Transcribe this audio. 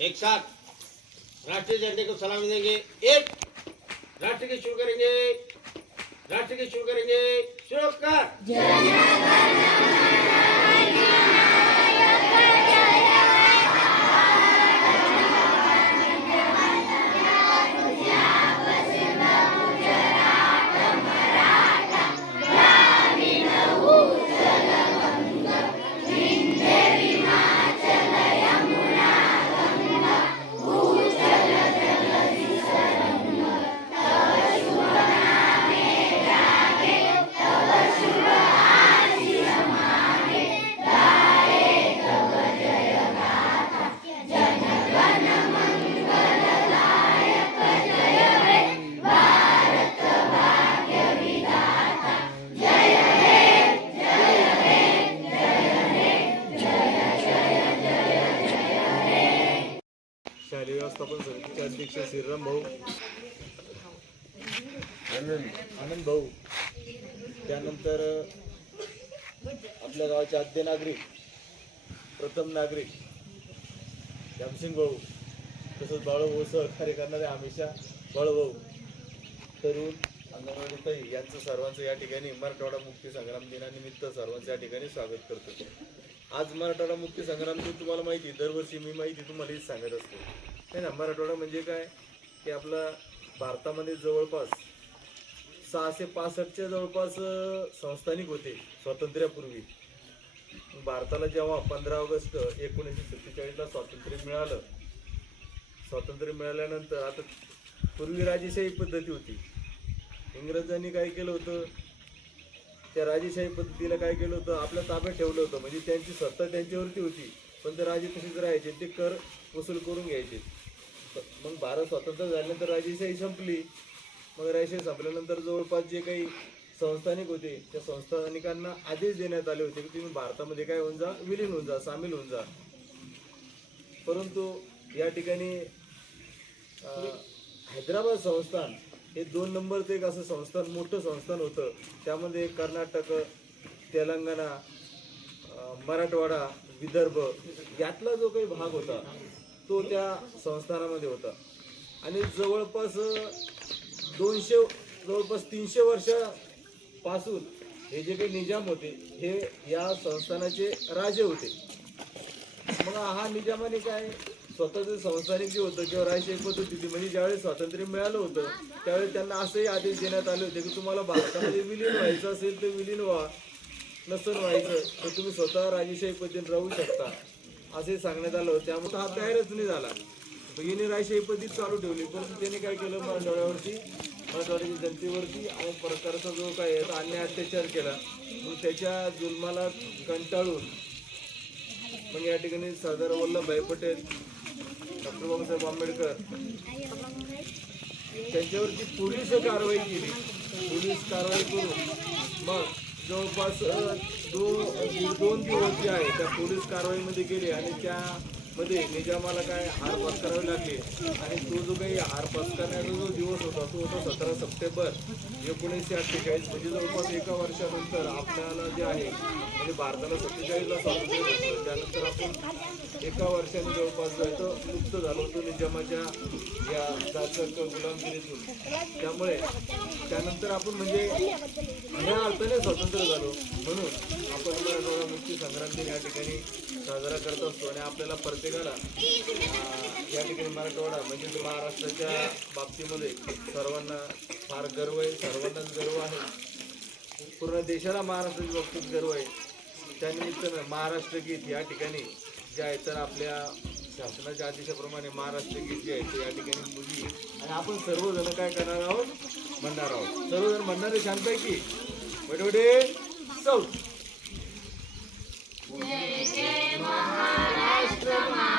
एक साथ. राष्ट्रीय झंडे को सलामी देंगे. एक. राष्ट्र की शुरू करेंगे. राष्ट्र की शुरू करेंगे. शुरू कर शालेय व्यवस्थापन समितीचे अध्यक्ष श्रीराम भाऊ. आनंद भाऊ. त्यानंतर आपल्या गावाचे आद्य नागरिक प्रथम नागरिक श्यामसिंग भाऊ. तसंच बाळूभाऊ सहकार्य करणारे हमेशा बाळूभाऊ तरुण अंगणवाडी यांचं सर्वांचं या ठिकाणी मराठवाडा मुक्ती संग्राम दिनानिमित्त सर्वांचं या ठिकाणी स्वागत करतो. आज मराठवाडा मुक्ती संग्राम तुम्हाला माहिती आहे, दरवर्षी मी माहिती तुम्हाला हीच सांगत असतो. नाही ना मराठवाडा म्हणजे काय? की आपला भारतामध्ये जवळपास सहाशे पासष्टच्या जवळपास संस्थानिक होते स्वातंत्र्यापूर्वी. भारताला जेव्हा पंधरा ऑगस्ट एकोणीसशे सत्तेचाळीसला स्वातंत्र्य मिळालं. स्वातंत्र्य मिळाल्यानंतर आता पूर्वी राजेशाही पद्धती होती. इंग्रजांनी काय केलं होतं? त्या राजेशाही पद्धतीला काय केलं होतं आपल्या ताब्यात ठेवलं होतं. म्हणजे त्यांची सत्ता त्यांच्यावरती होती. पण ते राजे तसेच राहायचे ते कर वसूल करून घ्यायचे. मग भारत स्वतंत्र झाल्यानंतर राजेशाही संपली. मग राजेशाही संपल्यानंतर जवळपास जे काही संस्थानिक होते त्या संस्थानिकांना आदेश देण्यात आले होते की तुम्ही भारतामध्ये काय होऊन जा विलीन होऊन जा सामील होऊन जा. परंतु या ठिकाणी हैदराबाद संस्थान हे दोन नंबरचं एक असं संस्थान मोठं संस्थान होतं. त्यामध्ये कर्नाटक तेलंगणा मराठवाडा विदर्भ यातला जो काही भाग होता तो त्या संस्थानामध्ये होता. आणि जवळपास दोनशे जवळपास तीनशे वर्षापासून हे जे काही निजाम होते हे या संस्थानाचे राजे होते. मग हा निजामाने काय स्वतःचं संस्थानिक जे होतं किंवा राजशाही पद्धत होती म्हणजे ज्यावेळेस स्वातंत्र्य मिळालं होतं त्यावेळेस त्यांना असेही आदेश देण्यात आले होते की तुम्हाला भारतामध्ये विलीन व्हायचं असेल तर विलीन व्हा. नसून व्हायचं तर तुम्ही स्वतः राजेशाही पद्धतीने राहू शकता असे सांगण्यात आलं होतं. त्यामुळे हा तयारच नाही झाला. मग याने राजशाही पद्धती चालू ठेवली. परंतु त्याने काय केलं? मराठवाड्यावरती मराठवाड्याच्या जनतेवरती आणि प्रकारचा जो काय आहे तो अन्याय अत्याचार केला. मग त्याच्या जुलमाला कंटाळून मग या ठिकाणी सरदार वल्लभभाई पटेल डॉक्टर बाबासाहेब आंबेडकर त्यांच्यावरती पोलीस कारवाई केली. पोलीस कारवाई करून मग जवळपास दो दोन दिवस जे आहे त्या पोलीस कारवाईमध्ये गेले आणि त्या मध्ये निजामाला काय हार पत्करावे लागले आणि तो जो काही हार पत्करण्याचा जो दिवस होता तो होता सतरा सप्टेंबर एकोणीसशे अठ्ठेचाळीस. म्हणजे जवळपास एका वर्षानंतर आपल्याला जे आहे म्हणजे भारताला सत्तेचाळीसला स्वातंत्र्य भेटलं त्यानंतर आपण एका वर्षाने जवळपास जायचं मुक्त झालो होतो निजामाच्या या जाचक गुलामगिरीतून. त्यामुळे त्यानंतर आपण म्हणजे या अर्थाने स्वतंत्र झालो. म्हणून आपण मराठवाडा मुक्ती संग्राम या ठिकाणी साजरा करत असतो आणि आपल्याला प्रत्येकाला या ठिकाणी मराठवाडा म्हणजे महाराष्ट्राच्या बाबतीमध्ये सर्वांना फार गर्व आहे सर्वांनाच गर्व आहे. पूर्ण देशाला महाराष्ट्राच्या बाबतीत गर्व आहे. त्यानिमित्तानं महाराष्ट्र गीत या ठिकाणी जे आहे तर आपल्या शासनाच्या आदेशाप्रमाणे महाराष्ट्र गीत जे आहे ते या ठिकाणी मुली आणि आपण सर्वजण काय करणार आहोत? म्हणणार आहोत. सर्वजण म्हणणारे छानपैकी. वडवडे चौथ महाराष्ट्र